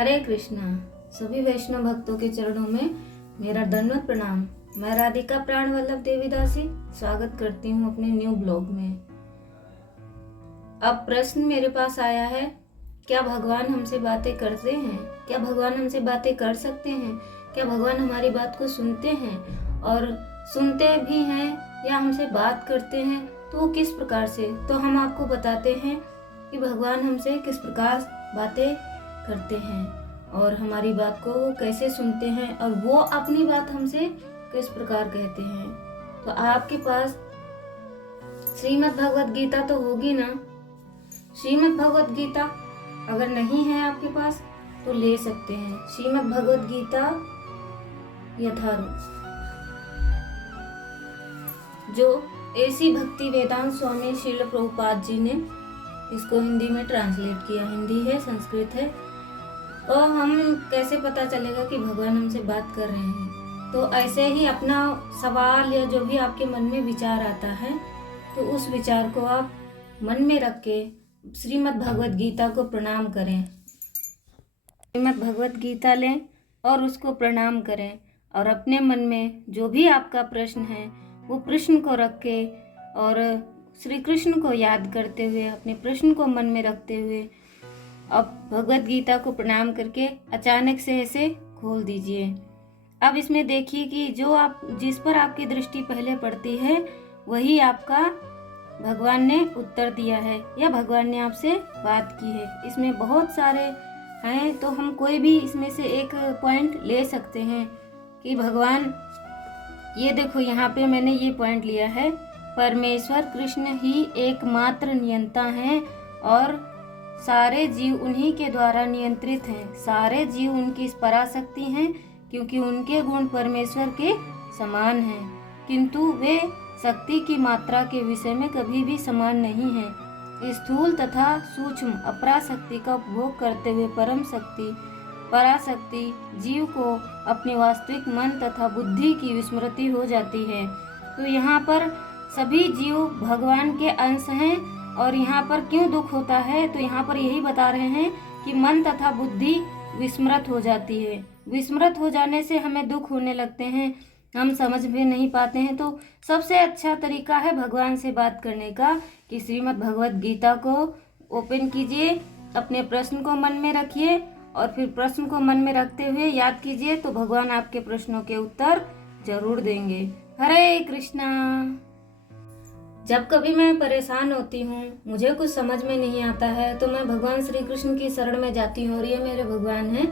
हरे कृष्णा। सभी वैष्णव भक्तों के चरणों में मेरा दंडवत प्रणाम। मैं राधिका प्राण वल्लभ देवीदासी स्वागत करती हूँ अपने न्यू ब्लॉग में। अब प्रश्न मेरे पास आया है, क्या भगवान हमसे बातें करते हैं? क्या भगवान हमसे बातें कर सकते हैं? क्या भगवान हमारी बात को सुनते हैं? और सुनते भी हैं या हमसे बात करते हैं तो किस प्रकार से? तो हम आपको बताते हैं कि भगवान हमसे किस प्रकार बातें करते हैं और हमारी बात को वो कैसे सुनते हैं और वो अपनी बात हमसे किस प्रकार कहते हैं। तो आपके पास श्रीमद् भगवद गीता तो होगी ना? श्रीमद् भगवद गीता अगर नहीं है आपके पास तो ले सकते हैं। श्रीमद् भगवद गीता यथारूप, जो एसी भक्ति वेदांत स्वामी श्रील प्रभुपाद जी ने इसको हिंदी में ट्रांसलेट किया। हिंदी है, संस्कृत है। तो हम कैसे पता चलेगा कि भगवान हमसे बात कर रहे हैं? तो ऐसे ही अपना सवाल या जो भी आपके मन में विचार आता है तो उस विचार को आप मन में रख के श्रीमद् भगवद गीता को प्रणाम करें। श्रीमद् भगवद गीता लें और उसको प्रणाम करें और अपने मन में जो भी आपका प्रश्न है वो प्रश्न को रख के और श्री कृष्ण को याद करते हुए, अपने प्रश्न को मन में रखते हुए अब भगवद गीता को प्रणाम करके अचानक से ऐसे खोल दीजिए। अब इसमें देखिए कि जिस पर आपकी दृष्टि पहले पड़ती है वही आपका भगवान ने उत्तर दिया है या भगवान ने आपसे बात की है। इसमें बहुत सारे हैं तो हम कोई भी इसमें से एक पॉइंट ले सकते हैं कि भगवान, ये देखो यहाँ पे मैंने ये पॉइंट लिया है, परमेश्वर कृष्ण ही एकमात्र नियंता हैं और सारे जीव उन्हीं के द्वारा नियंत्रित हैं। सारे जीव उनकी पराशक्ति हैं क्योंकि उनके गुण परमेश्वर के समान हैं, किंतु वे शक्ति की मात्रा के विषय में कभी भी समान नहीं हैं। स्थूल तथा सूक्ष्म अपराशक्ति का उपभोग करते हुए परम शक्ति पराशक्ति जीव को अपनी वास्तविक मन तथा बुद्धि की विस्मृति हो जाती है। तो यहाँ पर सभी जीव भगवान के अंश हैं और यहाँ पर क्यों दुख होता है? तो यहाँ पर यही बता रहे हैं कि मन तथा बुद्धि विस्मृत हो जाती है। विस्मृत हो जाने से हमें दुख होने लगते हैं, हम समझ भी नहीं पाते हैं। तो सबसे अच्छा तरीका है भगवान से बात करने का कि श्रीमद् भगवद गीता को ओपन कीजिए, अपने प्रश्न को मन में रखिए और फिर प्रश्न को मन में रखते हुए याद कीजिए तो भगवान आपके प्रश्नों के उत्तर जरूर देंगे। हरे कृष्णा। जब कभी मैं परेशान होती हूँ, मुझे कुछ समझ में नहीं आता है तो मैं भगवान श्री कृष्ण की शरण में जाती हूँ और ये मेरे भगवान हैं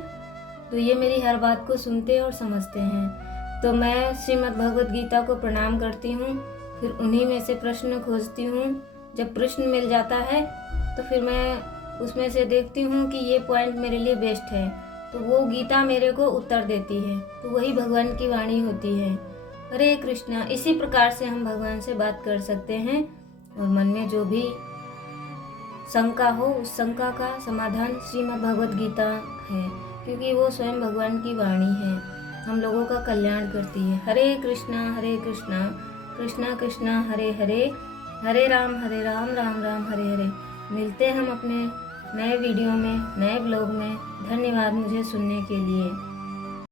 तो ये मेरी हर बात को सुनते और समझते हैं। तो मैं श्रीमद् भगवद गीता को प्रणाम करती हूँ, फिर उन्हीं में से प्रश्न खोजती हूँ। जब प्रश्न मिल जाता है तो फिर मैं उसमें से देखती हूँ कि ये पॉइंट मेरे लिए बेस्ट है तो वो गीता मेरे को उत्तर देती है, तो वही भगवान की वाणी होती है। हरे कृष्णा। इसी प्रकार से हम भगवान से बात कर सकते हैं और मन में जो भी शंका हो उस शंका का समाधान श्रीमद् भगवद गीता है, क्योंकि वो स्वयं भगवान की वाणी है, हम लोगों का कल्याण करती है। हरे कृष्णा कृष्णा कृष्णा हरे हरे, हरे राम राम राम हरे हरे। मिलते हैं हम अपने नए वीडियो में, नए ब्लॉग में। धन्यवाद मुझे सुनने के लिए।